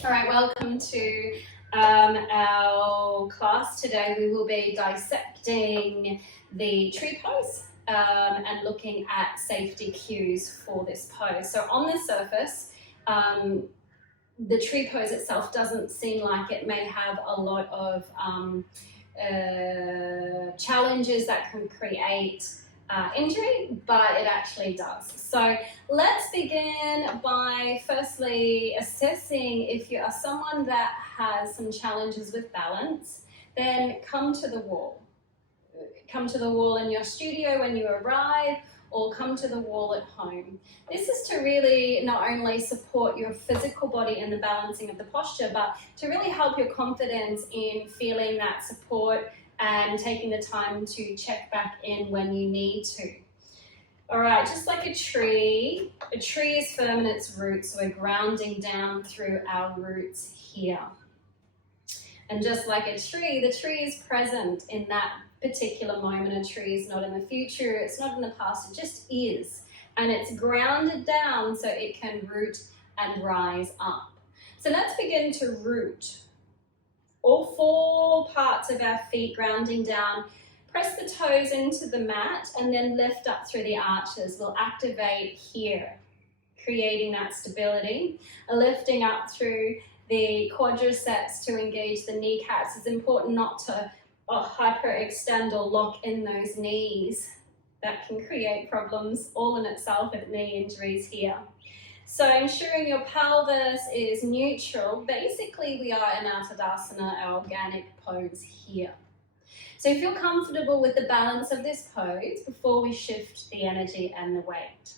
All right, welcome to our class. Today we will be dissecting the tree pose and looking at safety cues for this pose. So on the surface, the tree pose itself doesn't seem like it may have a lot of challenges that can create injury, but it actually does. So let's begin by firstly assessing if you are someone that has some challenges with balance, then come to the wall. Come to the wall in your studio when you arrive, or come to the wall at home. This is to really not only support your physical body in the balancing of the posture, but to really help your confidence in feeling that support and taking the time to check back in when you need to. All right, just like a tree is firm in its roots, so we're grounding down through our roots here. And just like a tree, the tree is present in that particular moment. A tree is not in the future, it's not in the past, it just is. And it's grounded down so it can root and rise up. So let's begin to root. All four parts of our feet grounding down. Press the toes into the mat and then lift up through the arches. We'll activate here, creating that stability. Lifting up through the quadriceps to engage the kneecaps. It's important not to hyperextend or lock in those knees. That can create problems all in itself with knee injuries here. So ensuring your pelvis is neutral. Basically, we are in our Tadasana, our organic pose here. So feel comfortable with the balance of this pose before we shift the energy and the weight.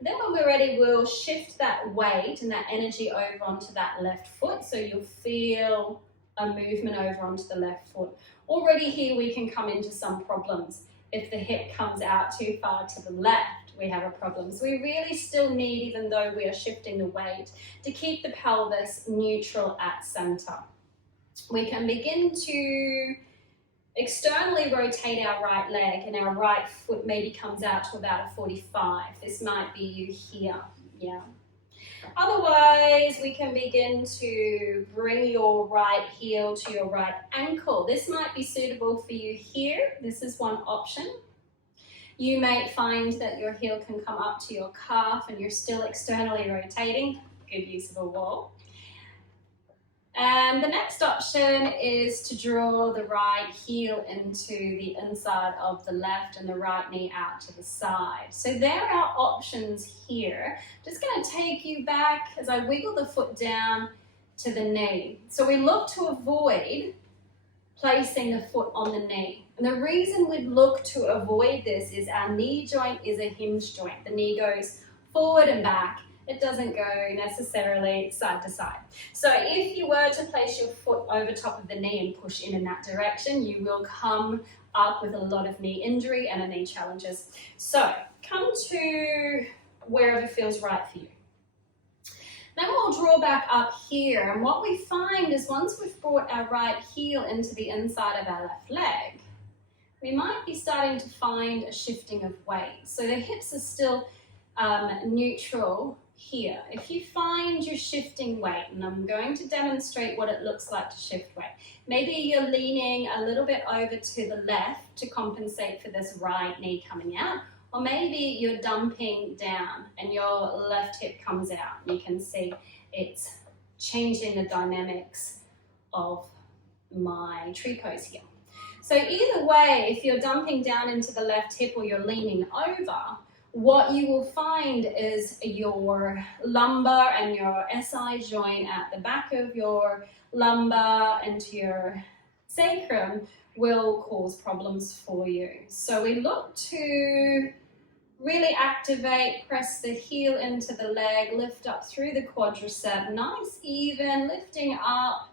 Then when we're ready, we'll shift that weight and that energy over onto that left foot. So you'll feel a movement over onto the left foot. Already here we can come into some problems. If the hip comes out too far to the left, we have a problem. So we really still need, even though we are shifting the weight, to keep the pelvis neutral at center. We can begin to externally rotate our right leg, and our right foot maybe comes out to about a 45. This might be you here, yeah. Otherwise, we can begin to bring your right heel to your right ankle. This might be suitable for you here. This is one option. You may find that your heel can come up to your calf and you're still externally rotating. Good use of a wall. And the next option is to draw the right heel into the inside of the left and the right knee out to the side. So there are options here. Just going to take you back as I wiggle the foot down to the knee. So we look to avoid placing the foot on the knee. And the reason we look to avoid this is our knee joint is a hinge joint. The knee goes forward and back. It doesn't go necessarily side to side. So if you were to place your foot over top of the knee and push in that direction, you will come up with a lot of knee injury and knee challenges. So come to wherever feels right for you. Then we'll draw back up here, and what we find is once we've brought our right heel into the inside of our left leg, we might be starting to find a shifting of weight. So the hips are still neutral here. If you find you're shifting weight, and I'm going to demonstrate what it looks like to shift weight. Maybe you're leaning a little bit over to the left to compensate for this right knee coming out, or maybe you're dumping down and your left hip comes out. You can see it's changing the dynamics of my tree pose here. So either way, if you're dumping down into the left hip or you're leaning over, what you will find is your lumbar and your SI joint at the back of your lumbar and to your sacrum will cause problems for you. So we look to really activate, press the heel into the leg, lift up through the quadricep, nice even, lifting up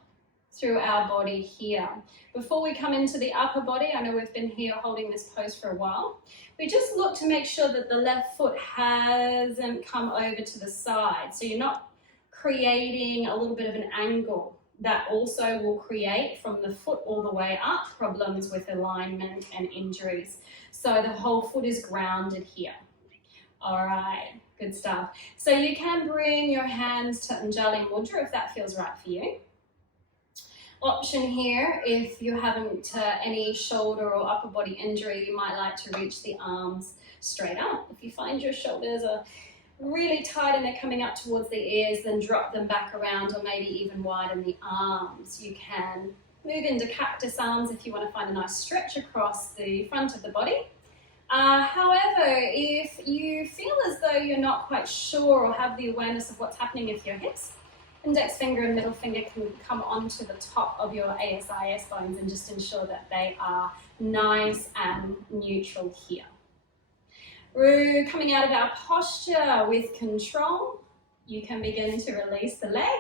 through our body here. Before we come into the upper body, I know we've been here holding this pose for a while, we just look to make sure that the left foot hasn't come over to the side. So you're not creating a little bit of an angle. That also will create from the foot all the way up problems with alignment and injuries. So the whole foot is grounded here. All right, Good stuff. So you can bring your hands to Anjali Mudra if that feels right for you. Option here, if you haven't any shoulder or upper body injury, you might like to reach the arms straight up. If you find your shoulders are really tight and they're coming up towards the ears, then drop them back around, or maybe even widen the arms. You can move into cactus arms if you want to find a nice stretch across the front of the body. However, if you feel as though you're not quite sure or have the awareness of what's happening with your hips, index finger and middle finger can come onto the top of your ASIS bones and just ensure that they are nice and neutral here. We're coming out of our posture with control. You can begin to release the leg.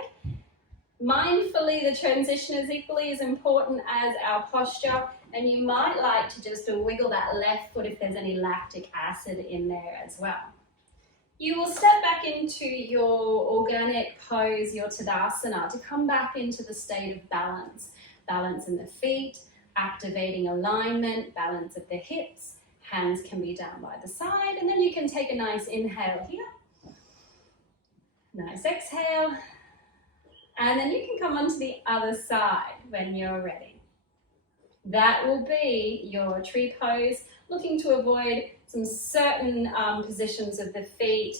Mindfully, the transition is equally as important as our posture, and you might like to just wiggle that left foot if there's any lactic acid in there as well. You will step back into your organic pose, your Tadasana, to come back into the state of balance. Balance in the feet, activating alignment, balance at the hips. Hands can be down by the side, and then you can take a nice inhale here. Nice exhale. And then you can come onto the other side when you're ready. That will be your tree pose, looking to avoid some certain positions of the feet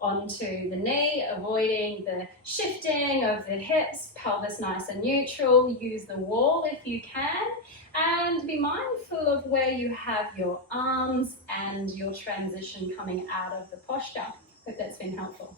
onto the knee, avoiding the shifting of the hips, pelvis nice and neutral. Use the wall if you can, and be mindful of where you have your arms and your transition coming out of the posture. Hope that's been helpful.